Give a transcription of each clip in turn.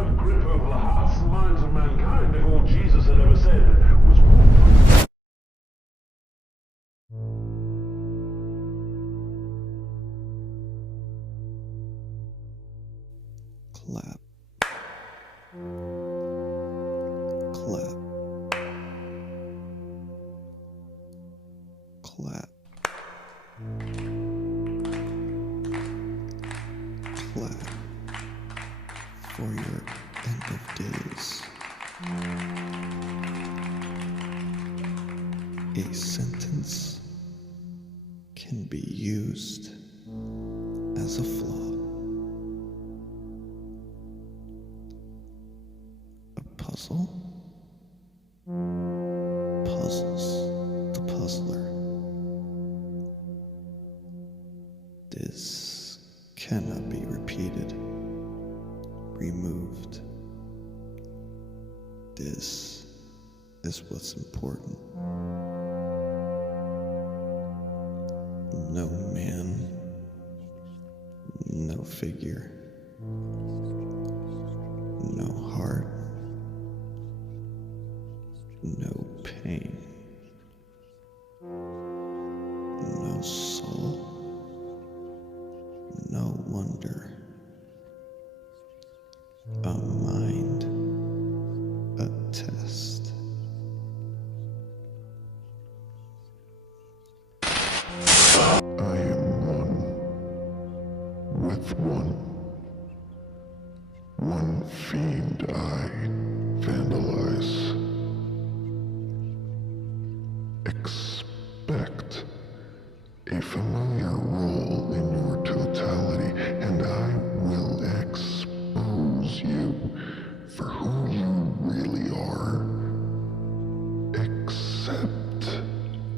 have grip over the hearts and minds of mankind if all Jesus had ever said was whoop. Clap. Clap. Clap. Clap for your end of days. A sentence can be used as a flaw. A puzzle puzzles the puzzler. This cannot be repeated, removed. This is what's important. No man, no figure, no heart, no pain, no soul, no wonder, a mind, a test. I am one with one fiend I vandalize. Expect a familiar role in your totality, and I will expose you for who you really are. Accept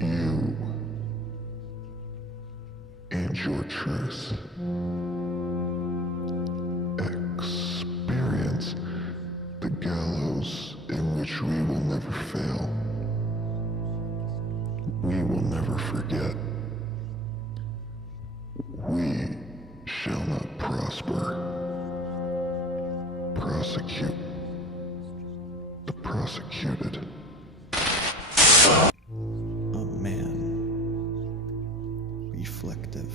you and your truth. Experience the gallows in which we will never fail. We will never forget. We shall not prosper. Prosecute the prosecuted. A man, reflective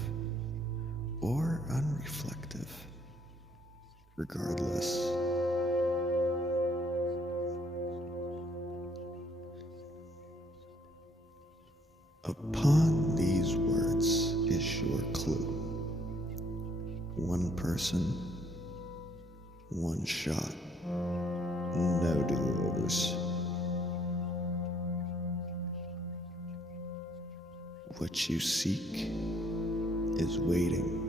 or unreflective, regardless. Upon these words is your clue. One person, one shot, no do-overs. What you seek is waiting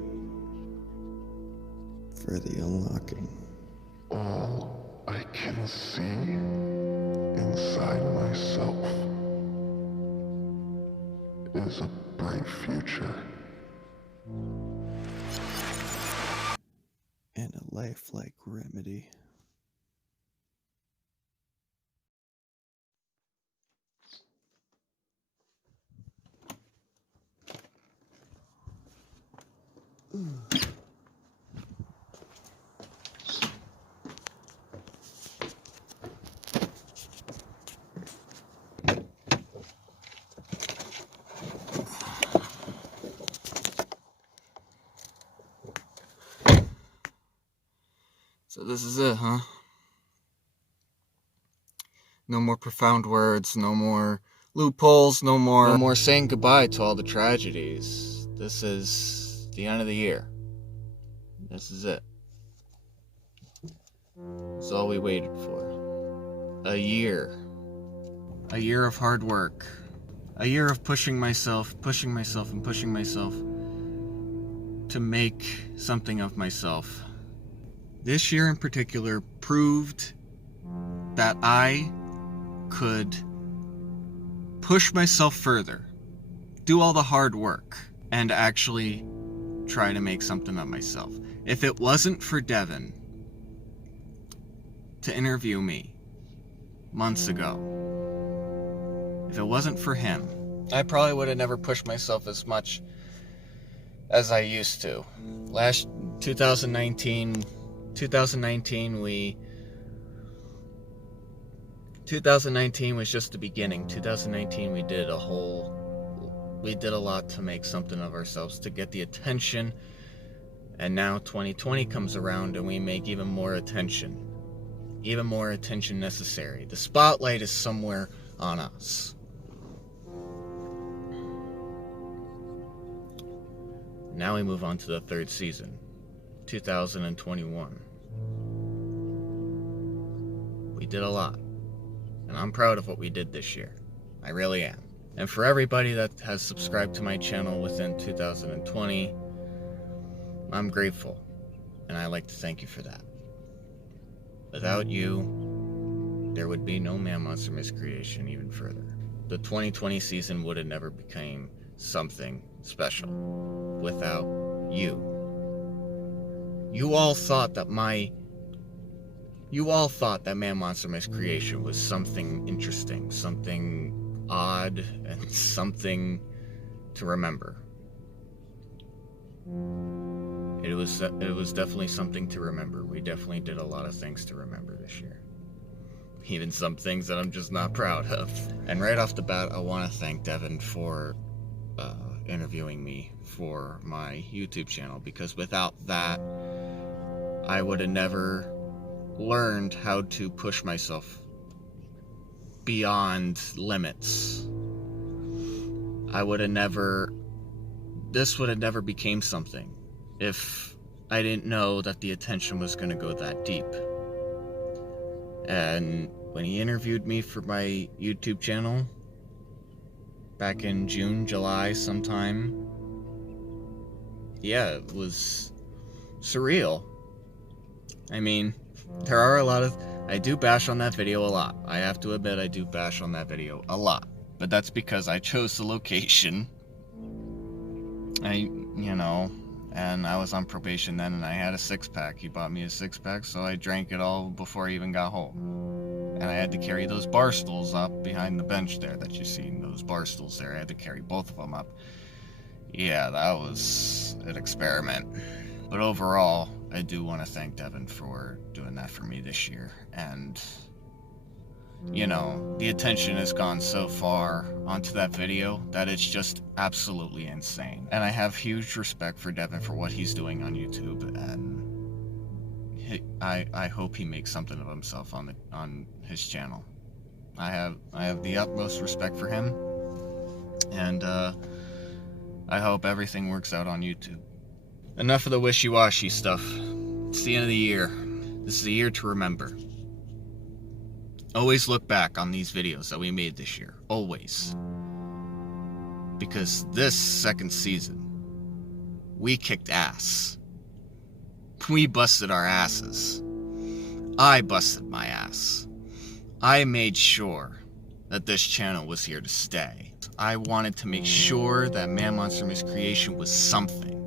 for the unlocking. All I can see inside myself is a bright future. And a lifelike remedy. So this is it, huh? No more profound words, no more loopholes, no more saying goodbye to all the tragedies. This is the end of the year. This is it. It's all we waited for. A year. A year of hard work. A year of pushing myself, and pushing myself to make something of myself. This year in particular proved that I could push myself further, do all the hard work, and actually try to make something of myself. If it wasn't for Devin to interview me months ago, if it wasn't for him, I probably would have never pushed myself as much as I used to. Last 2019 2019 was just the beginning. 2019 we did a lot to make something of ourselves, to get the attention. And now 2020 comes around and we make even more attention necessary. The spotlight is somewhere on us. Now we move on to the third season, 2021. We did a lot, and I'm proud of what we did this year. I really am. And for everybody that has subscribed to my channel within 2020, I'm grateful, and I'd like to thank you for that. Without you, there would be no Man Monster Miscreation even further. The 2020 season would have never became something special without you. You all thought that Man Monster Miscreation was something interesting, something odd, and something to remember. It was definitely something to remember. We definitely did a lot of things to remember this year. Even some things that I'm just not proud of. And right off the bat, I want to thank Devin for interviewing me for my YouTube channel, because without that, I would have never learned how to push myself beyond limits. This would have never became something if I didn't know that the attention was going to go that deep. And when he interviewed me for my YouTube channel back in June, July sometime, yeah, it was surreal. I mean, there are a lot of... I do bash on that video a lot. I have to admit, I do bash on that video a lot. But that's because I chose the location. And I was on probation then, and I had a six-pack. He bought me a six-pack, so I drank it all before I even got home. And I had to carry those bar stools up behind the bench there that you see, those bar stools there. I had to carry both of them up. Yeah, that was an experiment. But overall, I do want to thank Devin for doing that for me this year. And, the attention has gone so far onto that video that it's just absolutely insane. And I have huge respect for Devin for what he's doing on YouTube, and I hope he makes something of himself on his channel. I have the utmost respect for him, and I hope everything works out on YouTube. Enough of the wishy-washy stuff. It's the end of the year. This is a year to remember. Always look back on these videos that we made this year. Always. Because this second season, we kicked ass. We busted our asses. I busted my ass. I made sure that this channel was here to stay. I wanted to make sure that Man Monster Miscreation was something.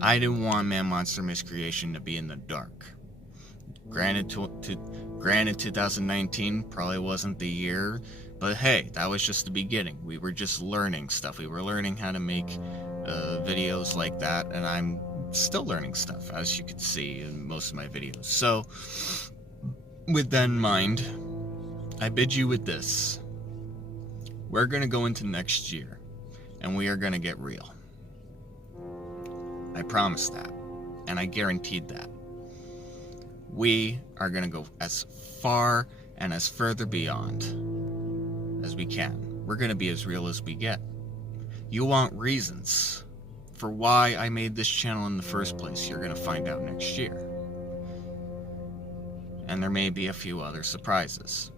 I didn't want Man Monster Miscreation to be in the dark. Granted, 2019 probably wasn't the year, but hey, that was just the beginning. We were just learning stuff. We were learning how to make videos like that, and I'm still learning stuff, as you can see in most of my videos. So, with that in mind, I bid you with this. We're going to go into next year, and we are going to get real. I promised that, and I guaranteed that. We are going to go as far and as further beyond as we can. We're going to be as real as we get. You want reasons for why I made this channel in the first place, you're going to find out next year. And there may be a few other surprises.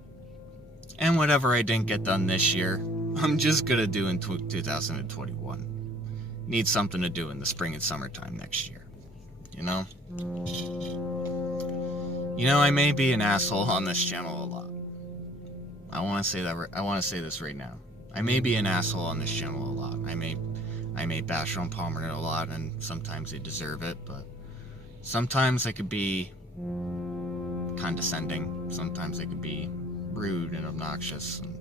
And whatever I didn't get done this year, I'm just going to do in 2021. Need something to do in the spring and summertime next year. I may be an asshole on this channel a lot. I want to say that. I want to say this right now. I may be an asshole on this channel a lot. I may bash on Palmer a lot, and sometimes they deserve it. But sometimes I could be condescending. Sometimes I could be rude and obnoxious and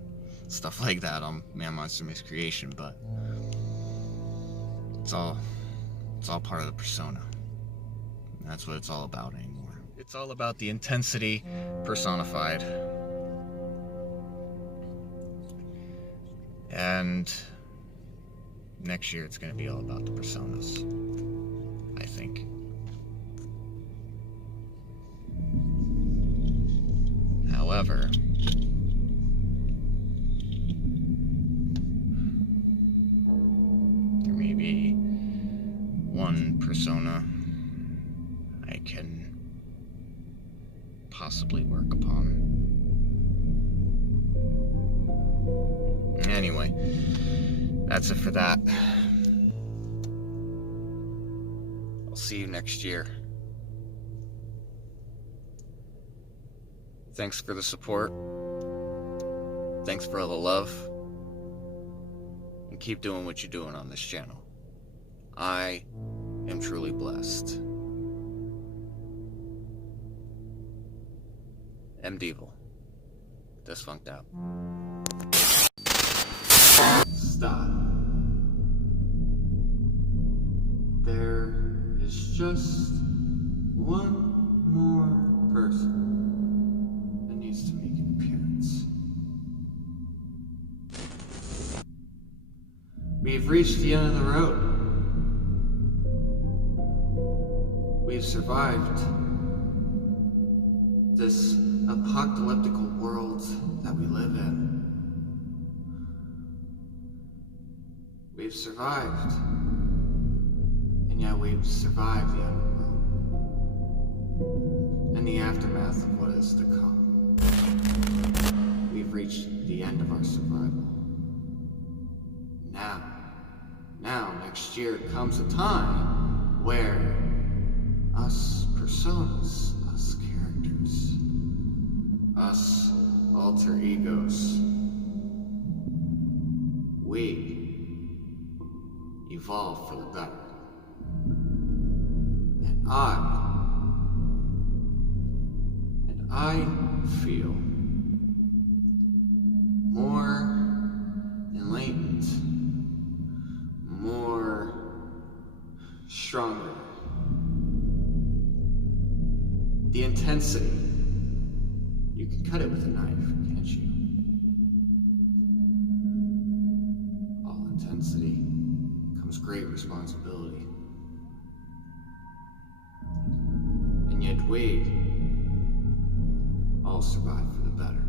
stuff like that on Man Monster Miscreation. But it's all part of the persona. That's what it's all about anymore. It's all about the intensity personified. And next year it's going to be all about the personas, I think. However, there may be one persona I can possibly work upon. Anyway, that's it for that. I'll see you next year. Thanks for the support. Thanks for all the love. And keep doing what you're doing on this channel. I am truly blessed. MDDEVIL. Dysfunct out. Stop. There is just one more person that needs to make an appearance. We've reached the end of the road. We've survived this apocalyptic world that we live in. We've survived, and yet we've survived the underworld and the aftermath of what is to come. We've reached the end of our survival. Now, next year comes a time where us personas, us characters, us alter egos, we evolve for the better. And I feel more enlightened, more stronger. The intensity, you can cut it with a knife, can't you? All intensity comes great responsibility. And yet we all survive for the better.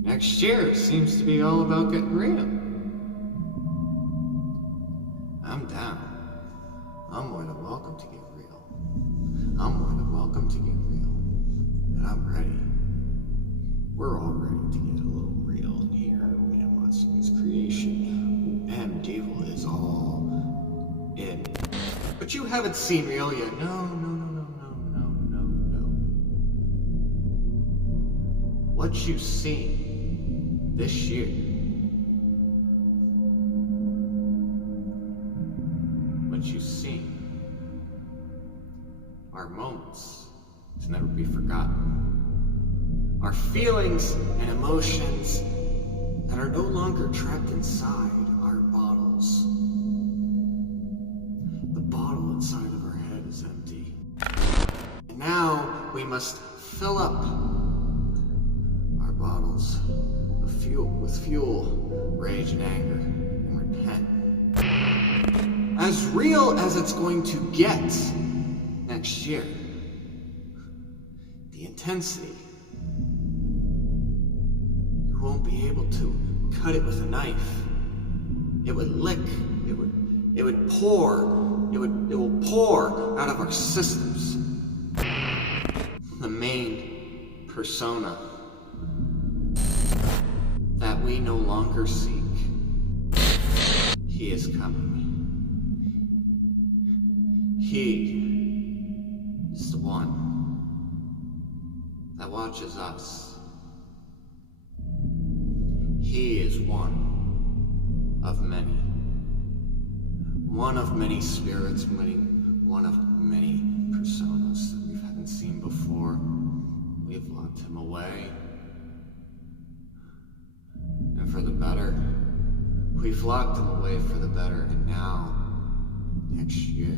Next year seems to be all about getting real. I'm down. I'm more than welcome to get real. I'm more than welcome to get real. And I'm ready. We're all ready to get a little real in here. Man Monster Miscreation. MDDEVIL is all in. But you haven't seen real yet. No. What you've seen this year, what you've seen are moments to never be forgotten. Our feelings and emotions that are no longer trapped inside our bottles. The bottle inside of our head is empty. And now we must fill up our bottles with fuel, rage and anger, and repent. As real as it's going to get next year, the intensity, you won't be able to cut it with a knife. It would lick, it would pour, it will pour out of our systems. The main persona that we no longer seek. He is coming. He is the one that watches us. He is one of many. One of many spirits, one of many personas that we haven't seen before. We've locked him away. And for the better. We've locked him away for the better, and now, next year,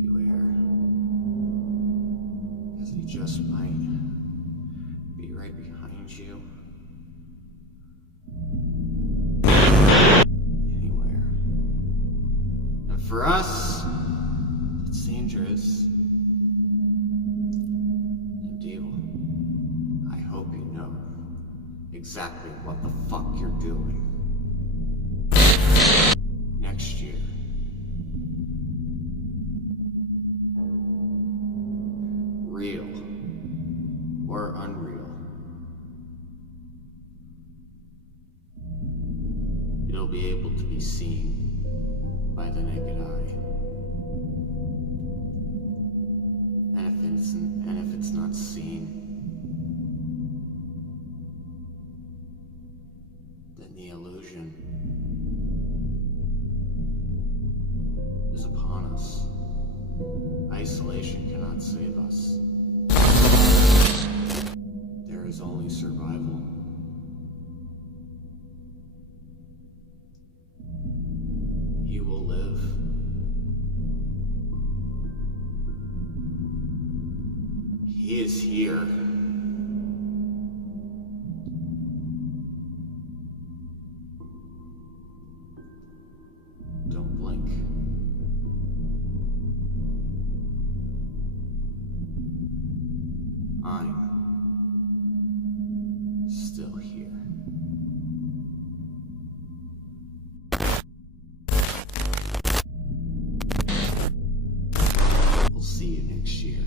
beware. just might be right behind you. Anywhere. And for us, it's dangerous. MDEVIL, I hope you know exactly what the fuck you're doing. Next year. Real or unreal, it'll be able to be seen by the naked eye. And if it's not seen, then the illusion is upon us. Isolation cannot save us. There is only survival. He will live. He is here. Don't blink. I'm still here. We'll see you next year.